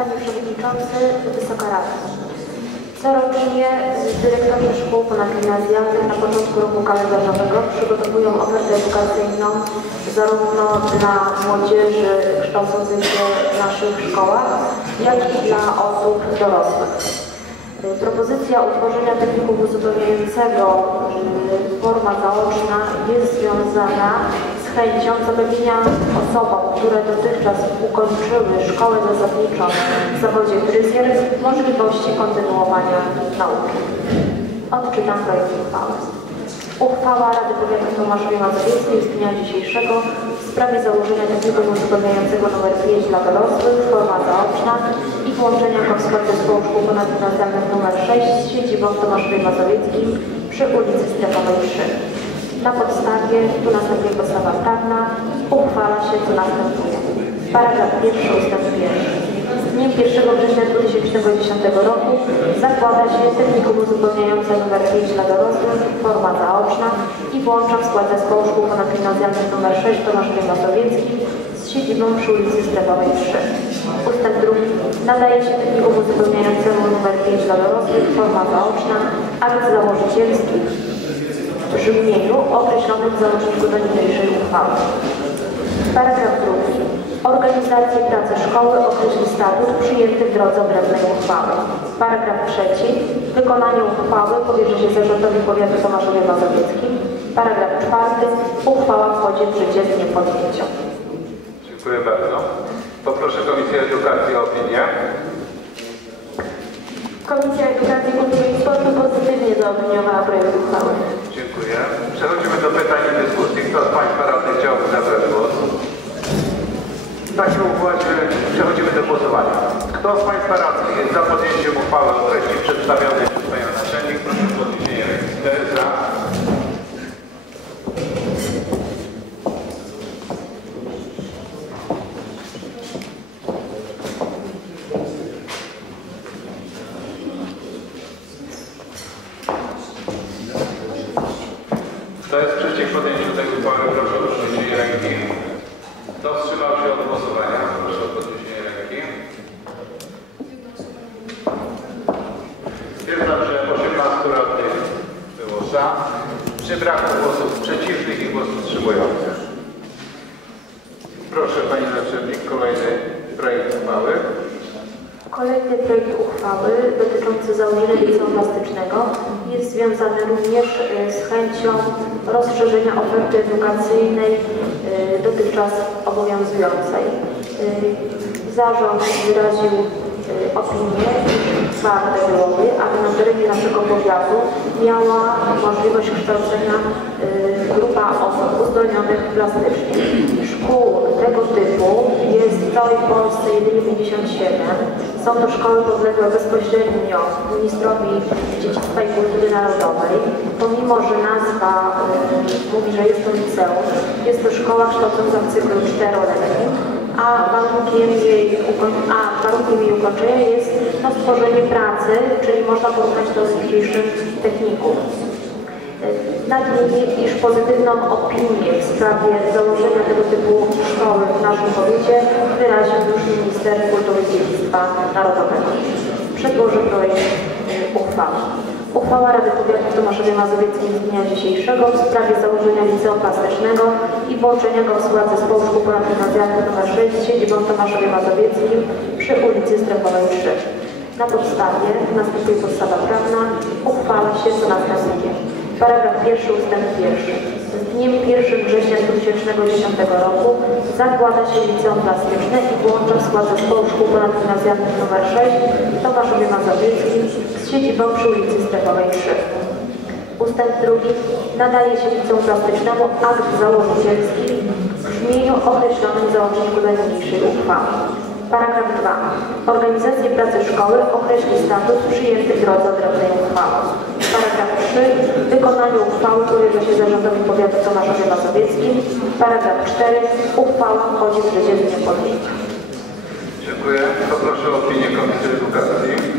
Panie Przewodniczący, Wysoka Rado. Corocznie dyrektorzy szkół ponadgimnazjalnych na początku roku kalendarzowego przygotowują ofertę edukacyjną zarówno dla młodzieży kształcącej się w naszych szkołach, jak i dla osób dorosłych. Propozycja utworzenia technikum uzupełniającego forma zaoczna jest związana chęcią zapewnienia osobom, które dotychczas ukończyły szkołę zasadniczą w zawodzie fryzjer możliwości kontynuowania nauki. Odczytam projekt uchwały. Uchwała Rady Powiatu Tomaszowie Mazowieckiej z dnia dzisiejszego w sprawie założenia technikum uzupełniającego nr 5 dla dorosłych, forma zaoczna i włączenia go w skład zespołu szkół ponadgimnazjalnych nr 6 z siedzibą w Tomaszowie Mazowieckim przy ulicy Strefowej 3. Na podstawie, tu następuje podstawa prawna, uchwala się co następuje. Paragraf pierwszy ustęp pierwszy. Z dniem 1 września 2010 roku zakłada się technikum uzupełniające nr 5 dla dorosłych, forma zaoczna i włącza w skład zespołu szkół ponadgimnazjalnych nr 6 w Tomaszowie Mazowieckim z siedzibą przy ulicy Strefowej 3. Ustęp drugi. Nadaje się technikum uzupełniającemu nr 5 dla dorosłych, forma zaoczna, akt założycielski w brzmieniu określonym w załączniku do niniejszej uchwały. Paragraf drugi. Organizację pracy szkoły określi statut przyjęty w drodze odrębnej uchwały. Paragraf trzeci. Wykonanie uchwały powierzy się zarządowi powiatu Tomaszowie Mazowieckim. Paragraf czwarty. Uchwała wchodzi w życie z dniem podjęcia. Dziękuję bardzo. Poproszę Komisję Edukacji o opinię. Komisja Edukacji, Kultury i Sportu pozytywnie zaopiniowała projekt uchwały. Dziękuję. Przechodzimy do pytań i dyskusji. Kto z Państwa radnych chciałby zabrać głos? W takim układzie przechodzimy do głosowania. Kto z Państwa radnych jest za podjęciem uchwały o treści przedstawionej przez Panią Naczelnik? Proszę o podniesienie ręki. Cztery za. Kto jest przeciw podjęciu tej uchwały? Proszę o podniesienie ręki. Kto wstrzymał się od głosowania? Proszę o podniesienie ręki. Stwierdzam, że 18 radnych było za. Przy braku głosów przeciwnych i głosów wstrzymujących. Proszę Pani Naczelnik, kolejny projekt uchwały. Kolejny projekt uchwały dotyczący założenia liceum plastycznego jest związany również e, z chęcią rozszerzenia oferty edukacyjnej e, dotychczas obowiązującej. E, Zarząd wyraził opinię, byłoby, aby na terenie naszego powiatu miała możliwość kształcenia e, grupa osób uzdolnionych plastycznie. Szkół tego typu jest w całej Polsce jedynie 57. Są to szkoły podległe bezpośrednio ministrowi dziedzictwa i kultury narodowej. Pomimo, że nazwa y, mówi, że jest to liceum, jest to szkoła kształcąca w cyklu czteroletnim, a warunkiem ukoń- a warunkiem jej ukończenia jest no, stworzenie pracy, czyli można porównać to z dzisiejszym technikum. Nadmienię, iż pozytywną opinię w sprawie założenia tego typu szkoły w naszym powiecie wyraził już minister kultury i dziedzictwa narodowego. Przedłożę projekt uchwały. Uchwała Rady Powiatu Tomaszowie Mazowieckim z dnia dzisiejszego w sprawie założenia liceum plastycznego i włączenia go w skład zespołu szkół ponadgimnazjalnych nr 6 z siedzibą w Tomaszowie Mazowieckim przy ulicy Strefowej 3. Na podstawie następuje podstawa prawna, uchwala się co następuje. Paragraf pierwszy ustęp pierwszy. Z dniem 1 września 2010 roku zakłada się liceum plastyczne i włącza w skład zespołu szkół ponadgimnazjalnych nr 6 w Tomaszowie Mazowieckim z siedzibą przy ulicy Strefowej 3. Ustęp drugi. Nadaje się liceum plastycznemu akt założycielski w brzmieniu określonym w załączniku do niniejszej uchwały. Paragraf 2. Organizację pracy szkoły określi statut przyjęty w drodze odrębnej uchwały. Paragraf 3. Wykonanie uchwały powierza się zarządowi powiatu Tomaszowie Mazowieckim. Paragraf 4. Uchwała wchodzi w życie z dniem podjęcia. Dziękuję. Poproszę o opinię Komisji Edukacji.